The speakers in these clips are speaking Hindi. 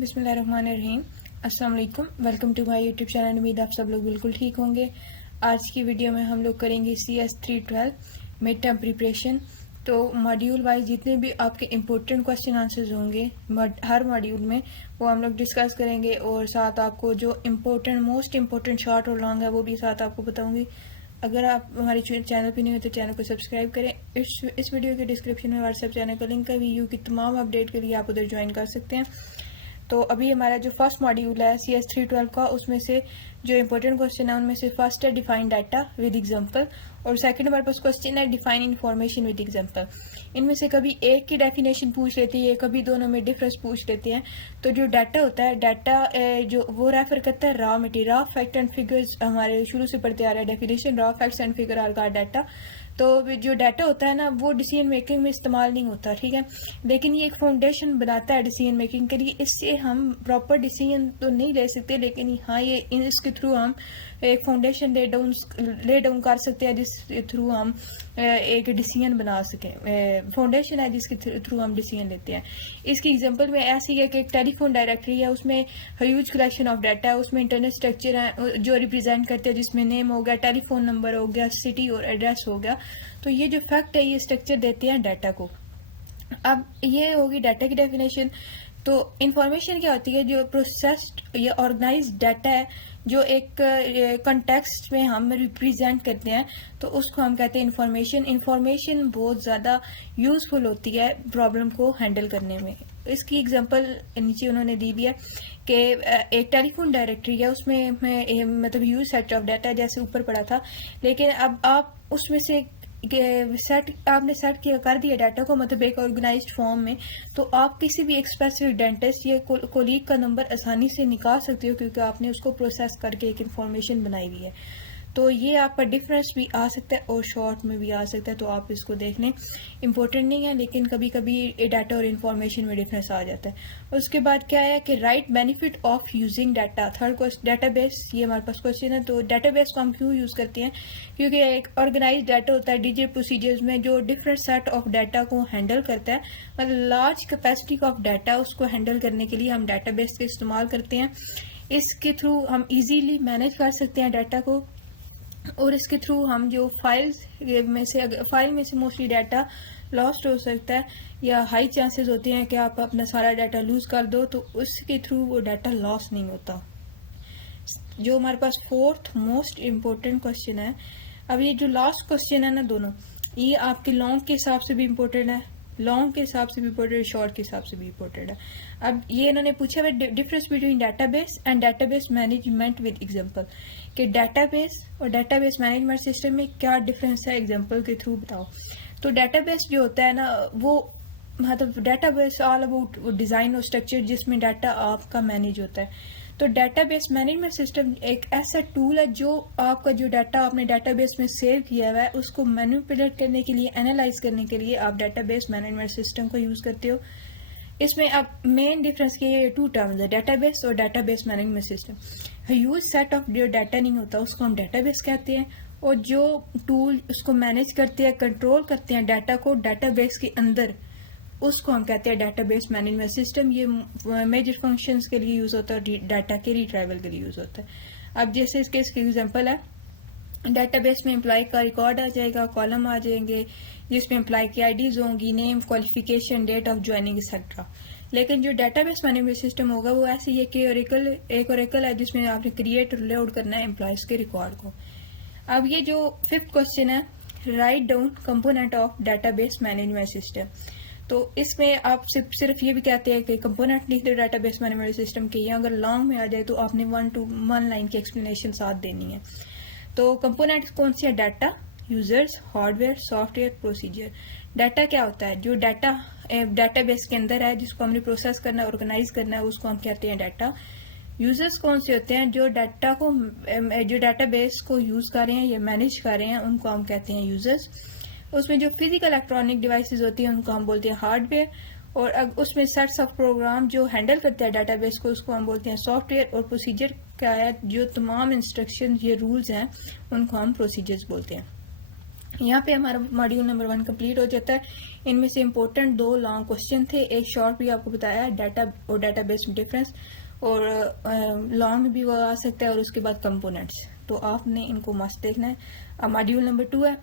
बिस्मिल्लाहिर्रहमानिर्रहीम। अस्सलाम वालेकुम, welcome to my YouTube channel. उम्मीद आप सब लोग बिल्कुल ठीक होंगे। आज की वीडियो में हम लोग करेंगे CS312 मिड टर्म प्रिपरेशन। तो मॉड्यूल वाइज जितने भी आपके इम्पोर्टेंट क्वेश्चन आंसर्स होंगे हर मॉड्यूल में वो हम लोग डिस्कस करेंगे, और साथ आपको जो इम्पोर्टेंट मोस्ट इम्पोर्टेंट शॉर्ट और लॉन्ग है वो भी साथ आपको बताऊंगी। अगर आप हमारे चैनल पे नहीं हो तो चैनल को सब्सक्राइब करें। इस वीडियो के डिस्क्रिप्शन में व्हाट्सएप चैनल का लिंक है, वीयू की तमाम अपडेट के लिए आप उधर ज्वाइन कर सकते हैं। तो अभी हमारा जो फर्स्ट मॉड्यूल है CS312 का, उसमें से जो इम्पोर्टेंट क्वेश्चन है उनमें से फर्स्ट है डिफाइन डाटा विद एग्जांपल, और सेकंड हमारे पास क्वेश्चन है डिफाइन इंफॉर्मेशन विद एग्जांपल। इनमें से कभी एक की डेफिनेशन पूछ लेती है, कभी दोनों में डिफरेंस पूछ लेते हैं। तो जो डाटा होता है, डाटा जो वो रेफर करता है raw material, raw fact and figures. हमारे शुरू से पढ़ते आ रहा है definition, raw facts and figure are का डाटा। तो जो डाटा होता है ना, वो डिसीजन मेकिंग में इस्तेमाल नहीं होता, ठीक है, लेकिन ये एक फाउंडेशन बनाता है डिसीजन मेकिंग के लिए। इससे हम प्रॉपर डिसीजन तो नहीं ले सकते, लेकिन हाँ ये इसके थ्रू हम एक फाउंडेशन ले डाउन कर सकते हैं, जिस थ्रू हम एक डिसीजन बना सकें। फाउंडेशन है जिसके थ्रू हम डिसीजन लेते हैं। इसकी एग्जांपल में ऐसी है कि एक टेलीफोन डायरेक्टरी है, उसमें ह्यूज कलेक्शन ऑफ डाटा है, उसमें इंटरनेट स्ट्रक्चर है जो रिप्रेजेंट करते हैं, जिसमें नेम हो गया, टेलीफोन नंबर हो गया, सिटी और एड्रेस हो गया। तो ये जो फैक्ट है ये स्ट्रक्चर देते हैं डाटा को। अब ये होगी डाटा की डेफिनेशन। तो इंफॉर्मेशन क्या होती है? जो प्रोसेस्ड या ऑर्गेनाइज्ड डाटा है, जो एक कॉन्टेक्स्ट में हम रिप्रेजेंट करते हैं, तो उसको हम कहते हैं इंफॉर्मेशन। इंफॉर्मेशन बहुत ज़्यादा यूजफुल होती है प्रॉब्लम को हैंडल करने में। इसकी एग्जांपल नीचे उन्होंने दी भी है कि एक टेलीफोन डायरेक्टरी है, उसमें मतलब यूज सेट ऑफ डाटा जैसे ऊपर पड़ा था, लेकिन अब आप उसमें से आपने सेट किया कर दिया डाटा को, मतलब एक ऑर्गेनाइज्ड फॉर्म में। तो आप किसी भी एक स्पेसिफिक डेंटिस्ट या कोलीग का नंबर आसानी से निकाल सकते हो, क्योंकि आपने उसको प्रोसेस करके एक इन्फॉर्मेशन बनाई हुई है। तो ये आपका डिफरेंस भी आ सकता है और शॉर्ट में भी आ सकता है, तो आप इसको देख लें। इंपॉर्टेंट नहीं है, लेकिन कभी कभी डाटा और इन्फॉर्मेशन में डिफरेंस आ जाता है। उसके बाद क्या है कि right benefit of using data. Third question database, ये हमारे पास क्वेश्चन है। तो डाटाबेस को हम क्यों यूज करते हैं? क्योंकि एक ऑर्गेनाइज डाटा होता है डिजिटल प्रोसीजर्स में, जो डिफरेंट सेट ऑफ डाटा को हैंडल करता है, मतलब लार्ज कैपेसिटी ऑफ डाटा उसको हैंडल करने के लिए हम डाटाबेस का इस्तेमाल करते हैं। इसके थ्रू हम इजीली मैनेज कर सकते हैं डाटा को, और इसके थ्रू हम जो फाइल में से मोस्टली डाटा लॉस्ट हो सकता है, या हाई चांसेस होते हैं कि आप अपना सारा डाटा लूज कर दो, तो उसके थ्रू वो डाटा लॉस नहीं होता। जो हमारे पास फोर्थ मोस्ट इम्पोर्टेंट क्वेश्चन है। अब ये जो लास्ट क्वेश्चन है ना, दोनों ये आपके लॉन्ग के हिसाब से भी इम्पोर्टेंट है, लॉन्ग के हिसाब से भी इम्पोर्टेंट है, शॉर्ट के हिसाब से भी इम्पोर्टेंट है। अब ये इन्होंने पूछा है difference between database and database management with example, कि डाटाबेस और डाटाबेस मैनेजमेंट सिस्टम में क्या डिफरेंस है, एग्जांपल के थ्रू बताओ। तो डाटाबेस जो होता है ना, वो मतलब डाटाबेस ऑल अबाउट डिजाइन और स्ट्रक्चर, जिसमें डाटा आपका मैनेज होता है। तो डाटाबेस मैनेजमेंट सिस्टम एक ऐसा टूल है जो आपका जो डाटा आपने डाटाबेस में सेव किया हुआ है उसको मैनिपुलेट करने के लिए, एनालाइज करने के लिए आप डाटाबेस मैनेजमेंट सिस्टम को यूज करते हो। इसमें अब मेन डिफरेंस के टू टर्म्स है, डाटाबेस और database management system. Huge set of जो डाटा नहीं होता उसको हम डाटाबेस कहते हैं, और जो टूल उसको मैनेज करते हैं, कंट्रोल करते हैं डाटा को डाटाबेस के अंदर, उसको हम कहते हैं डाटाबेस मैनेजमेंट सिस्टम। ये मेजर फंक्शंस के लिए यूज होता है, डाटा के रिट्राइवल के लिए यूज होता है। अब जैसे इसके एग्जांपल है, डाटाबेस में एम्प्लॉय का रिकॉर्ड आ जाएगा, कॉलम आ जाएंगे जिसमें एम्प्लॉय की आईडीज होंगी, name, qualification, date of joining etcetera. लेकिन जो डाटाबेस मैनेजमेंट सिस्टम होगा वो ऐसे ही एक ओरेकल है, जिसमें आपने क्रिएट और लोड करना है एम्प्लॉयज के रिकॉर्ड को। अब ये जो फिफ्थ क्वेश्चन है, write down component of database management system. तो इसमें आप सिर्फ ये भी कहते हैं कि कंपोनेंट लिख दो डाटाबेस मैनेजमेंट सिस्टम के, या अगर लॉन्ग में आ जाए तो आपने 1 लाइन की एक्सप्लेनेशन साथ देनी है। तो कंपोनेंट कौन सी है? Data, users, hardware, software, procedure. Data क्या होता है? जो डाटा डाटाबेस के अंदर है, जिसको हमने प्रोसेस करना है, ऑर्गेनाइज करना है, उसको हम कहते हैं डाटा। यूजर्स कौन से होते हैं? जो डाटा को, जो डाटाबेस को यूज कर रहे हैं या मैनेज कर रहे हैं, उनको हम कहते हैं यूजर्स। उसमें जो फिजिकल इलेक्ट्रॉनिक डिवाइसेस होती हैं उनको हम बोलते हैं हार्डवेयर, और अब उसमें सेट्स ऑफ प्रोग्राम जो हैंडल करते हैं डाटाबेस को, उसको हम बोलते हैं सॉफ्टवेयर। और प्रोसीजर क्या है? जो तमाम इंस्ट्रक्शन ये रूल्स हैं उनको हम प्रोसीजर्स बोलते हैं। यहाँ पे हमारा मॉड्यूल नंबर 1 कंप्लीट हो जाता है। इनमें से इम्पोर्टेंट 2 लॉन्ग क्वेश्चन थे, एक शॉर्ट भी आपको बताया डाटा और डाटाबेस में डिफरेंस, और लॉन्ग भी वो आ सकता है, और उसके बाद कंपोनेंट्स। तो आपने इनको मस्त देखना है। अब मॉड्यूल नंबर 2 है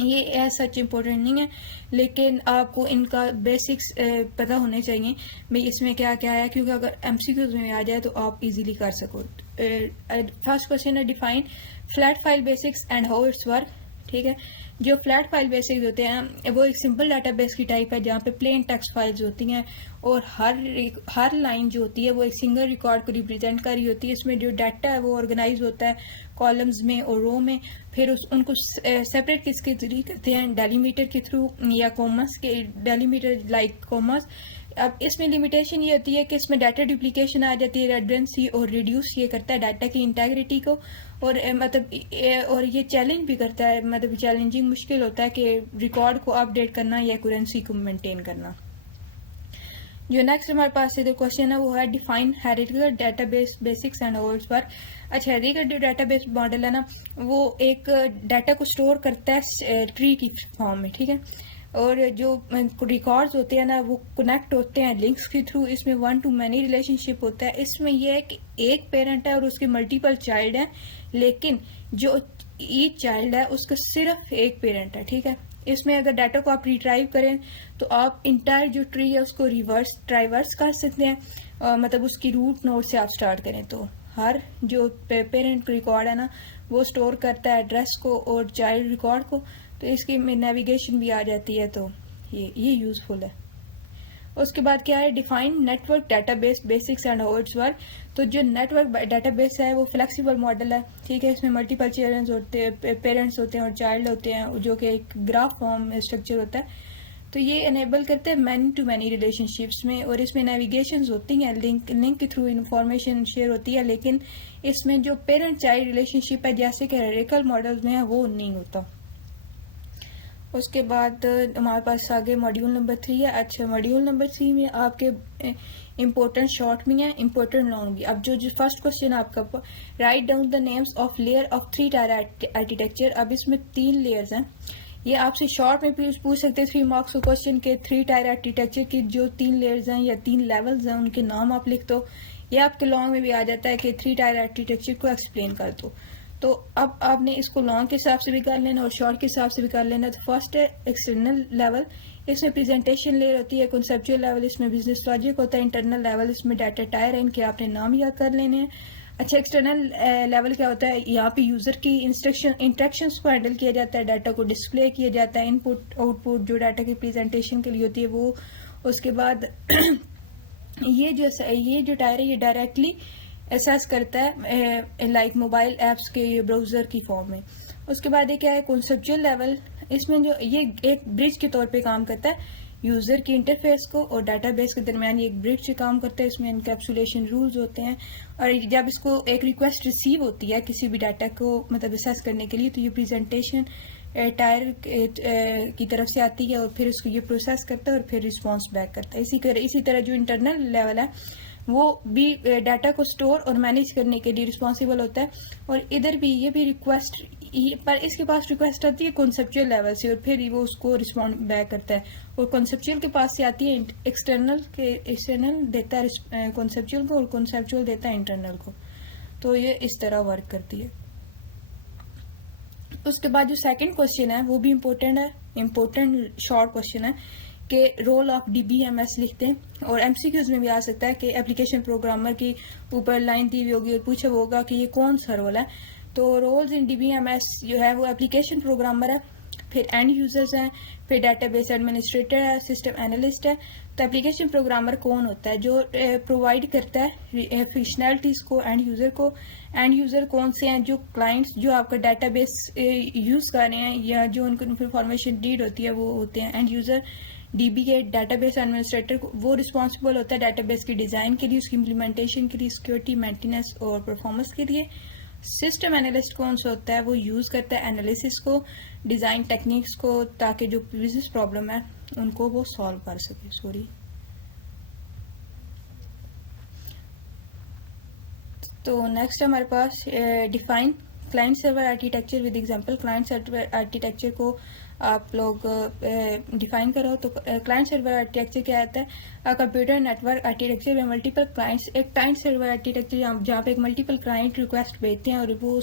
ये एज सच इम्पोर्टेंट नहीं है, लेकिन आपको इनका बेसिक्स पता होने चाहिए भाई इसमें क्या क्या है, क्योंकि अगर एमसीक्यूज में आ जाए तो आप इजीली कर सको। फर्स्ट क्वेश्चन है define flat file basics and how it's work. ठीक है, जो फ्लैट फाइल बेसिक्स होते हैं वो एक सिंपल डाटाबेस की टाइप है जहाँ पे प्लेन टेक्स्ट फाइल्स होती हैं, और हर लाइन जो होती है वो एक सिंगल रिकॉर्ड को रिप्रेजेंट कर रही होती है। इसमें जो डाटा है वो ऑर्गेनाइज होता है कॉलम्स में और रो में, फिर उनको सेपरेट किसके जरिए करते हैं, डेलीमीटर के थ्रू या कॉमर्स के, डेलीमीटर लाइक कॉमर्स। अब इसमें लिमिटेशन ये होती है कि इसमें डाटा डुप्लीकेशन आ जाती है, रेडंडेंसी, और रिड्यूस ये करता है डाटा की इंटेग्रिटी को, और और ये चैलेंज भी करता है, मतलब चैलेंजिंग मुश्किल होता है कि रिकॉर्ड को अपडेट करना या एक्यूरेंसी को मेंटेन करना। जो नेक्स्ट हमारे पास से क्वेश्चन है वो है define hereditary database basics and how it's work. अच्छा, हेरिडिटल डाटाबेस मॉडल है ना, वो एक डाटा को स्टोर करता है ट्री की फॉर्म में। ठीक है, और जो रिकॉर्ड्स होते हैं ना वो कनेक्ट होते हैं लिंक्स के थ्रू। इसमें 1 to many रिलेशनशिप होता है। इसमें यह है कि एक पेरेंट है और उसके मल्टीपल चाइल्ड हैं, लेकिन जो ईच चाइल्ड है उसका सिर्फ एक पेरेंट है। ठीक है, इसमें अगर डाटा को आप रिट्राइव करें तो आप इंटायर जो ट्री है उसको ट्राइवर्स कर सकते हैं, मतलब उसकी रूट नोड से आप स्टार्ट करें तो हर जो पेरेंट रिकॉर्ड है ना वो स्टोर करता है एड्रेस को और चाइल्ड रिकॉर्ड को, तो इसकी में नेविगेशन भी आ जाती है, तो ये यूजफुल है। उसके बाद क्या है define network database basics and how it's work. तो जो नेटवर्क डाटाबेस है वो फ्लेक्सिबल मॉडल है। ठीक है, इसमें मल्टीपल चिल्ड्रंस होते हैं, पेरेंट्स होते हैं और चाइल्ड होते हैं, जो कि एक ग्राफ फॉर्म में स्ट्रक्चर होता है। तो ये एनेबल करते हैं मैनी टू मैनी रिलेशनशिप्स में, और इसमें नेविगेशन होती हैं, लिंक के थ्रू इंफॉर्मेशन शेयर होती है, लेकिन इसमें जो पेरेंट चाइल्ड रिलेशनशिप है जैसे कि हेरिडिटल मॉडल्स में है वो नहीं होता। उसके बाद हमारे पास आगे मॉड्यूल नंबर 3 है। अच्छा, मॉड्यूल नंबर 3 में आपके इम्पोर्टेंट शॉर्ट भी है, इम्पोर्टेंट लॉन्ग भी। अब जो फर्स्ट क्वेश्चन आपका write down the names of layer of 3 tier architecture. अब इसमें 3 लेयर्स हैं, ये आपसे शॉर्ट में पूछ सकते हैं 3 मार्क्स का क्वेश्चन के 3 टायर आर्किटेक्चर की जो 3 लेयर्स हैं या 3 लेवल्स हैं उनके नाम आप लिख दो। ये आपके लॉन्ग में भी आ जाता है कि 3 टायर आर्किटेक्चर को एक्सप्लेन कर दो। तो अब आपने इसको लॉन्ग के हिसाब से भी कर लेना और शॉर्ट के हिसाब से भी कर लेना। तो फर्स्ट है एक्सटर्नल लेवल, इसमें प्रेजेंटेशन लेयर होती है। कंसेप्चुअल लेवल इसमें बिजनेस लॉजिक होता है। इंटरनल लेवल इसमें डाटा टायर है, इनके आपने नाम याद कर लेने हैं। अच्छा, एक्सटर्नल लेवल क्या होता है, यहाँ पे यूजर की इंस्ट्रक्शंस को हैंडल किया जाता है, डाटा को डिस्प्ले किया जाता है, इनपुट आउटपुट जो डाटा की प्रेजेंटेशन के लिए होती है वो। उसके बाद ये जो टायर है ये डायरेक्टली एसेस करता है लाइक मोबाइल ऐप्स के ब्राउजर की फॉर्म में। उसके बाद ये क्या है कॉन्सेप्चुअल लेवल, इसमें जो ये एक ब्रिज के तौर पे काम करता है यूजर की इंटरफेस को और डाटाबेस के दरमियान, ये एक ब्रिज से काम करता है। इसमें एनकैप्सुलेशन रूल्स होते हैं, और जब इसको एक रिक्वेस्ट रिसीव होती है किसी भी डाटा को मतलब एसेस करने के लिए तो ये प्रेजेंटेशन टायर की तरफ से आती है और फिर उसको ये प्रोसेस करता है और फिर रिस्पॉन्स बैक करता है। इसी तरह जो इंटरनल लेवल है वो भी डाटा को स्टोर और मैनेज करने के लिए रिस्पॉन्सिबल होता है। और इधर भी ये भी रिक्वेस्ट, पर इसके पास रिक्वेस्ट आती है कॉन्सेप्चुअल लेवल से और फिर वो उसको रिस्पॉन्ड बैक करता है। और कॉन्सेप्चुअल के पास से आती है एक्सटर्नल देता है कॉन्सेप्चुअल को और कॉन्सेप्चुअल देता है इंटरनल को। तो ये इस तरह वर्क करती है। उसके बाद जो सेकंड क्वेश्चन है वो भी इम्पोर्टेंट है, इम्पोर्टेंट शॉर्ट क्वेश्चन है कि रोल ऑफ DBMS लिखते हैं। और MCQs में भी आ सकता है कि एप्लीकेशन प्रोग्रामर की ऊपर लाइन दी हुई होगी और पूछा होगा कि ये कौन सा रोल है। तो रोल्स इन DBMS जो है वो एप्लीकेशन प्रोग्रामर है, फिर एंड यूजर्स हैं, फिर डेटाबेस एडमिनिस्ट्रेटर है, सिस्टम एनालिस्ट है। तो एप्लीकेशन प्रोग्रामर कौन होता है, जो प्रोवाइड करता है फंक्शनैलिटीज को एंड यूजर को। एंड यूजर कौन से हैं, जो क्लाइंट्स जो आपका डेटाबेस यूज कर रहे हैं या जो उनको इन्फॉर्मेशन नीड होती है वो होते हैं एंड यूजर। DB के डेटाबेस एडमिनिस्ट्रेटर वो रिस्पॉन्सिबल होता है डेटाबेस की डिजाइन के लिए, उसकी इम्प्लीमेंटेशन के लिए, सिक्योरिटी, मेंटेनेंस और परफॉर्मेंस के लिए। सिस्टम एनालिस्ट कौन सा होता है, वो यूज करता है एनालिसिस को, डिजाइन टेक्निक्स को, ताकि जो बिजनेस प्रॉब्लम है उनको वो सॉल्व कर सके। तो नेक्स्ट हमारे पास define client server architecture with example. Client server architecture को आप लोग डिफाइन करो तो क्लाइंट सर्वर आर्किटेक्चर क्या आता है? कंप्यूटर नेटवर्क आर्किटेक्चर में मल्टीपल क्लाइंट्स, एक क्लाइंट सर्वर आर्किटेक्चर जहाँ पे एक मल्टीपल क्लाइंट रिक्वेस्ट भेजते हैं और वो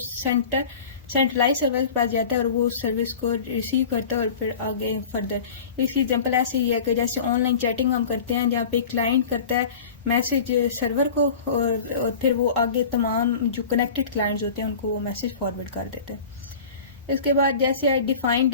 सेंट्रलाइज सर्वर के पास जाता है और वो उस सर्विस को रिसीव करता है और फिर आगे फर्दर। इसकी एग्जांपल ऐसे ही है कि जैसे ऑनलाइन चैटिंग हम करते हैं जहाँ पे क्लाइंट करता है मैसेज सर्वर को और फिर वो आगे तमाम जो कनेक्टेड क्लाइंट्स होते हैं उनको वो मैसेज फॉरवर्ड कर देते हैं। इसके बाद जैसे डिफाइंड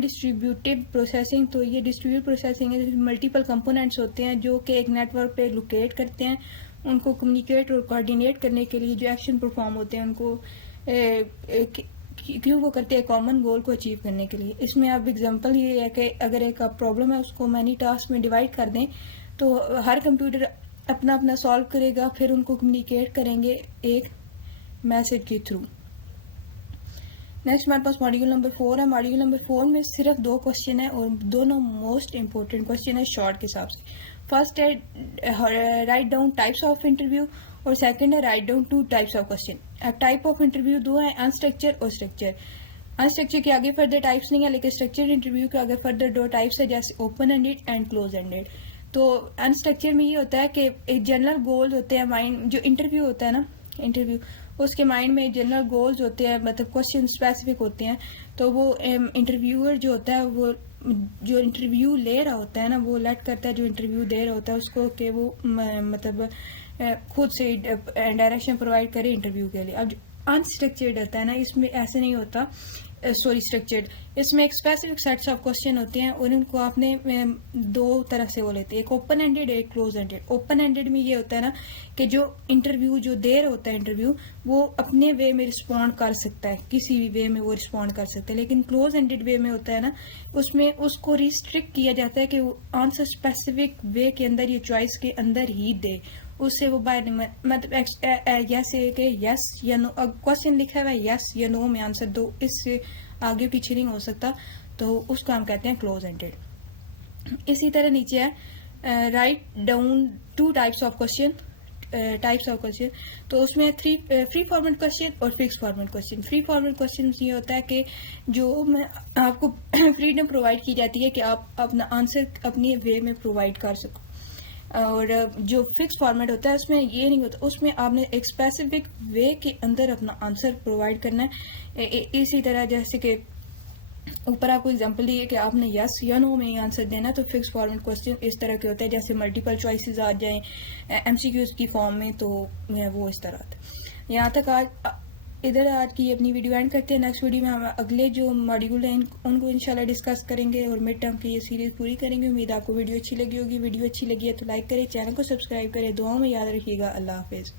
डिस्ट्रीब्यूटिव प्रोसेसिंग, तो ये डिस्ट्रीब्यूट प्रोसेसिंग है, मल्टीपल कंपोनेंट्स होते हैं जो कि एक नेटवर्क पे लोकेट करते हैं, उनको कम्युनिकेट और कोऑर्डिनेट करने के लिए जो एक्शन परफॉर्म होते हैं उनको क्यों वो करते हैं? कॉमन गोल को अचीव करने के लिए। इसमें अब एग्जांपल ये है कि अगर एक प्रॉब्लम है उसको मैनी टास्क में डिवाइड कर दें तो हर कंप्यूटर अपना अपना सॉल्व करेगा, फिर उनको कम्युनिकेट करेंगे एक मैसेज के थ्रू। नेक्स्ट हमारे पास मॉड्यूल नंबर 4 है। मॉड्यूल नंबर 4 में सिर्फ 2 क्वेश्चन है और दोनों मोस्ट इंपॉर्टेंट क्वेश्चन है शॉर्ट के हिसाब से। फर्स्ट है write down types of interview और सेकंड है write down 2 types of question. Type of interview 2 है, अनस्ट्रक्चर और स्ट्रक्चर। अनस्ट्रक्चर के आगे फर्दर टाइप्स नहीं है, लेकिन स्ट्रक्चर इंटरव्यू के आगे फर्दर 2 टाइप्स है, जैसे open ended and close ended. तो अनस्ट्रक्चर में ये होता है कि एक जनरल गोल होते हैं माइंड, जो इंटरव्यू होता है ना, इंटरव्यू उसके माइंड में जनरल गोल्स होते हैं, मतलब क्वेश्चन स्पेसिफिक होते हैं। तो वो इंटरव्यूअर जो होता है वो जो इंटरव्यू ले रहा होता है ना, वो लेट करता है जो इंटरव्यू दे रहा होता है उसको कि वो मतलब खुद से डायरेक्शन प्रोवाइड करे इंटरव्यू के लिए। अब जो अनस्ट्रक्चर्ड होता है ना, इसमें ऐसे नहीं होता, स्ट्रक्चर्ड, इसमें एक स्पेसिफिक सेट्स ऑफ क्वेश्चन होते हैं और उनको आपने 2 तरह से वो लेते हैं, एक ओपन एंडेड एक क्लोज एंडेड। ओपन एंडेड में ये होता है ना कि जो इंटरव्यू जो दे रहा होता है इंटरव्यू वो अपने वे में रिस्पॉन्ड कर सकता है, किसी भी वे में वो रिस्पॉन्ड कर सकता है। लेकिन क्लोज एंडेड वे में होता है ना, उसमें उसको रिस्ट्रिक्ट किया जाता है कि वो आंसर स्पेसिफिक वे के अंदर, ये चॉइस के अंदर ही दे, उससे वो बाहर नहीं, मतलब यस या नो, क्वेश्चन लिखा हुआ है यस या नो में आंसर दो, इससे आगे पीछे नहीं हो सकता, तो उसको हम कहते हैं क्लोज एंडेड। इसी तरह नीचे है write down 2 types of question, तो उसमें फ्री फॉर्मेट क्वेश्चन और fix format question. Free format question ये होता है कि जो आपको फ्रीडम प्रोवाइड की जाती है कि आप अपना आंसर अपने वे में प्रोवाइड कर सको, और जो फिक्स फॉर्मेट होता है उसमें ये नहीं होता, उसमें आपने एक स्पेसिफिक वे के अंदर अपना आंसर प्रोवाइड करना है। इसी तरह जैसे कि ऊपर आपको एग्जांपल दिए कि आपने यस या नो में आंसर देना, तो फिक्स फॉर्मेट क्वेश्चन इस तरह के होते हैं, जैसे मल्टीपल चॉइसेस आ जाएं एमसीक्यूज की फॉर्म में, तो वो इस तरह आता है। यहाँ तक आज की अपनी वीडियो एंड करते हैं। नेक्स्ट वीडियो में हम अगले जो मॉड्यूल हैं उनको इंशाल्लाह डिस्कस करेंगे और मिड टर्म की ये सीरीज पूरी करेंगे। उम्मीद आपको वीडियो अच्छी लगी होगी। वीडियो अच्छी लगी है तो लाइक करें, चैनल को सब्सक्राइब करें, दुआओं में याद रखिएगा। अल्लाह हाफिज़।